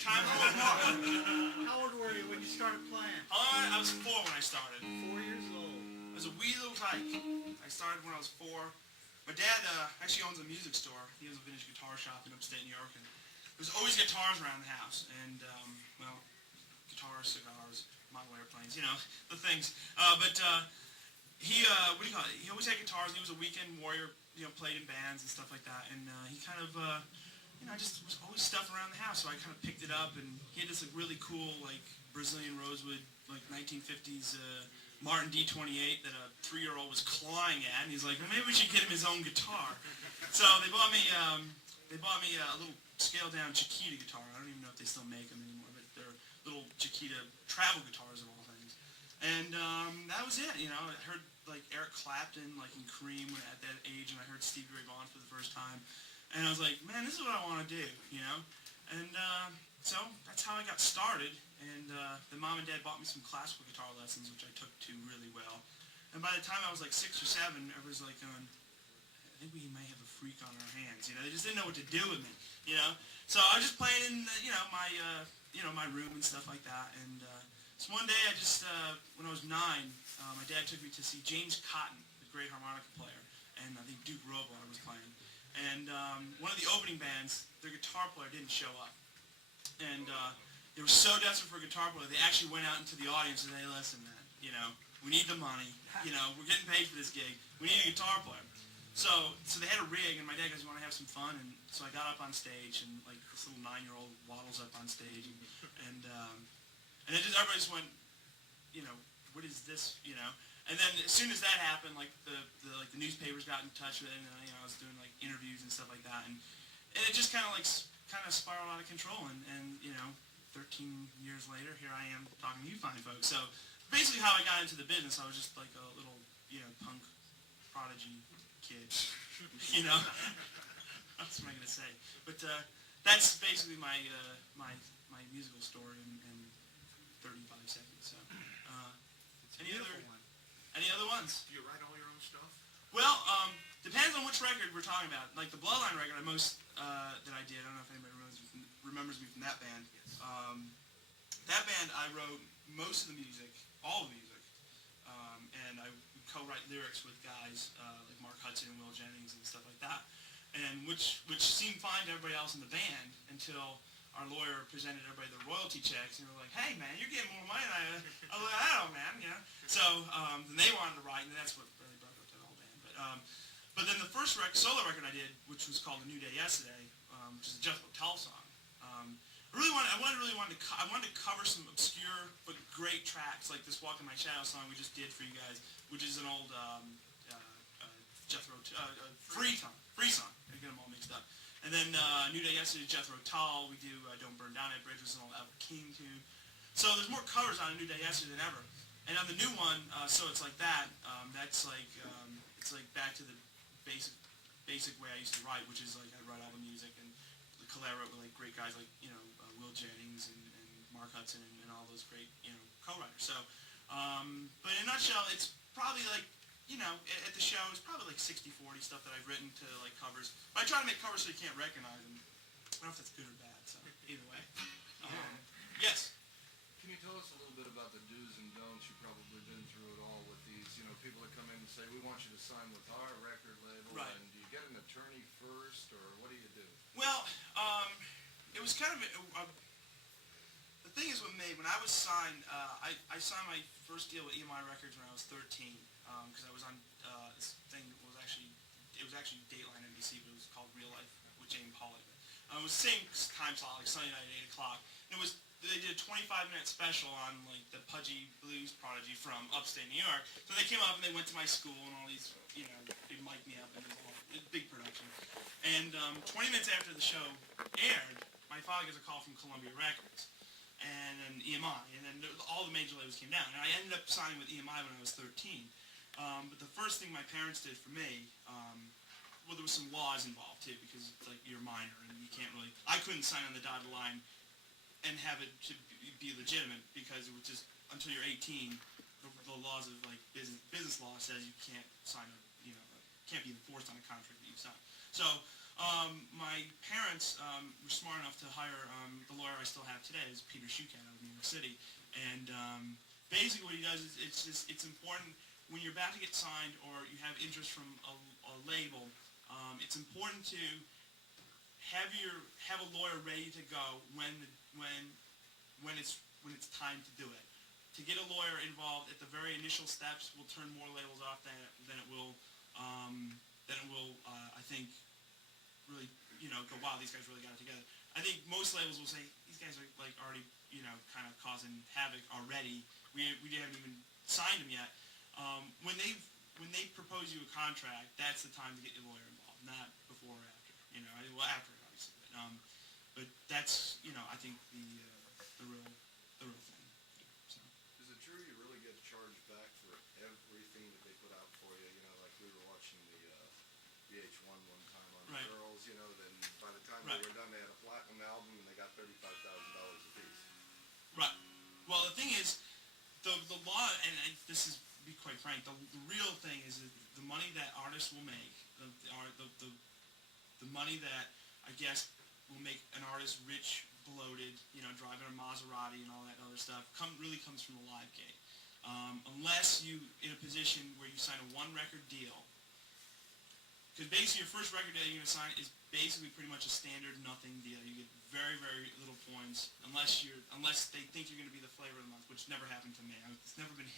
time a little more. How old were you when you started playing? I was 4 when I started. 4 years old. I was a wee little tyke. I started when I was 4. My dad actually owns a music store. He has a vintage guitar shop in upstate New York, and there's always guitars around the house. And, well, guitars, cigars, model airplanes, you know, the things. He, what do you call it? He always had guitars. He was a weekend warrior, you know, played in bands and stuff like that. And he kind of, you know, just was always stuff around the house. So I kind of picked it up, and he had this like really cool, like Brazilian rosewood, like 1950s Martin D28 that a 3-year-old was clawing at. And he's like, well, maybe we should get him his own guitar. So they bought me a little scaled down Chiquita guitar. I don't even know if they still make them anymore, but they're little Chiquita travel guitars of all things. And that was it, you know. I heard like Eric Clapton like in Cream at that age, and I heard Stevie Ray Vaughan for the first time. And I was like, man, this is what I want to do, you know. And so that's how I got started. And then Mom and Dad bought me some classical guitar lessons, which I took to really well. And by the time I was like 6 or 7, everybody's like going, I think we may have a freak on our hands, you know. They just didn't know what to do with me, you know. So I was just playing in, my room and stuff like that. And so one day I just, when I was 9, my dad took me to see James Cotton, the great harmonica player, and I think Duke Robart was playing. And one of the opening bands, their guitar player didn't show up. And they were so desperate for a guitar player, they actually went out into the audience and they listen, man, you know, we need the money, you know, we're getting paid for this gig, we need a guitar player. So they had a rig, and my dad goes, you want to have some fun? And so I got up on stage, and like this little 9-year-old waddles up on stage, and then just everybody just went, you know, what is this, you know? And then as soon as that happened, like the newspapers got in touch with it, and you know, I was doing like interviews and stuff like that, and it just kind of spiraled out of control, and you know, 13 years later, here I am talking to you fine folks. So basically, how I got into the business, I was just like a little, you know, punk prodigy kid, you know. What am I gonna say? But that's basically my musical story in 35 seconds. So, any other ones? Do you write all your own stuff? Well, depends on which record we're talking about. Like the Bloodline record, that I did. I don't know if anybody remembers me from that band. Yes. That band, I wrote most of the music, all the music, and I would co-write lyrics with guys like Mark Hudson and Will Jennings and stuff like that, and which seemed fine to everybody else in the band until our lawyer presented everybody the royalty checks, and they were like, hey, man, you're getting more money than I was like, I don't know, man, you know. So then they wanted to write, and that's what really broke up that whole band. But then the first solo record I did, which was called A New Day Yesterday, which is a Jethro Tull song. I wanted to cover some obscure but great tracks, like this Walk in My Shadow song we just did for you guys, which is an old Jethro Free song. I get them all mixed up. And then New Day Yesterday, Jethro Tull. We do Don't Burn Down That Bridge, which is an old Albert King tune. So there's more covers on A New Day Yesterday than ever. And on the new one, So It's Like That, that's like it's like back to the basic way I used to write, which is like I'd write all the music and collaborate with like great guys like, you know, Will Jennings and Mark Hudson and all those great, you know, co-writers. So, but in a nutshell, it's probably like, you know, at the show, it's probably like 60-40 stuff that I've written to like covers. But I try to make covers so you can't recognize them. I don't know if that's good or bad, so either way. Yes? Can you tell us a little bit about the do's and don'ts? You've probably been through it all with these, you know, people that come in and say, we want you to sign with our record label. Right. And do you get an attorney first, or what do you do? Well, it was kind of, the thing is with me, when I was signed, I signed my first deal with EMI Records when I was 13, because I was on this thing that was actually Dateline NBC, but it was called Real Life with Jane Pauley. It was the same time slot, like Sunday night at 8 o'clock. And they did a 25-minute special on like the pudgy blues prodigy from upstate New York. So they came up and they went to my school and all these, you know, they mic'd me up and it was a big production. And 20 minutes after the show aired, my father gets a call from Columbia Records and then EMI, and then all the major labels came down. And I ended up signing with EMI when I was 13. But the first thing my parents did for me, well, there was some laws involved too, because it's like you're a minor and you can't really, I couldn't sign on the dotted line and have it to be legitimate, because it was just, until you're 18, the laws of like business law says you can't sign a, you know, can't be enforced on a contract that you sign. So My parents were smart enough to hire the lawyer I still have today, is Peter Schucat out of New York City. And basically what he does is it's important when you're about to get signed or you have interest from a label, it's important to have a lawyer ready to go when it's time to do it. To get a lawyer involved at the very initial steps will turn more labels off than it will I think really go, wow, these guys really got it together. I think most labels will say these guys are like already kind of causing havoc already. We haven't even signed them yet. When they propose you a contract, that's the time to get your lawyer involved, not before or after. Well, after obviously, but that's I think the real thing. So. Is it true you really get charged back for everything that they put out for you? Like we were watching the VH1 one time on Right. girls, then by the time Right. they were done, they had a platinum album and they got $35,000 a piece. Right. Well, the thing is, the law, and this is, to be quite frank, the real thing is that the money that artists will make, the money that I guess will make an artist rich, bloated, driving a Maserati and all that other stuff, really comes from the live gate. Unless you in a position where you sign a one-record deal. Because basically your first record deal you're going to sign is basically pretty much a standard nothing deal. You get very, very little points unless they think you're going to be the flavor of the month, which never happened to me. It's never been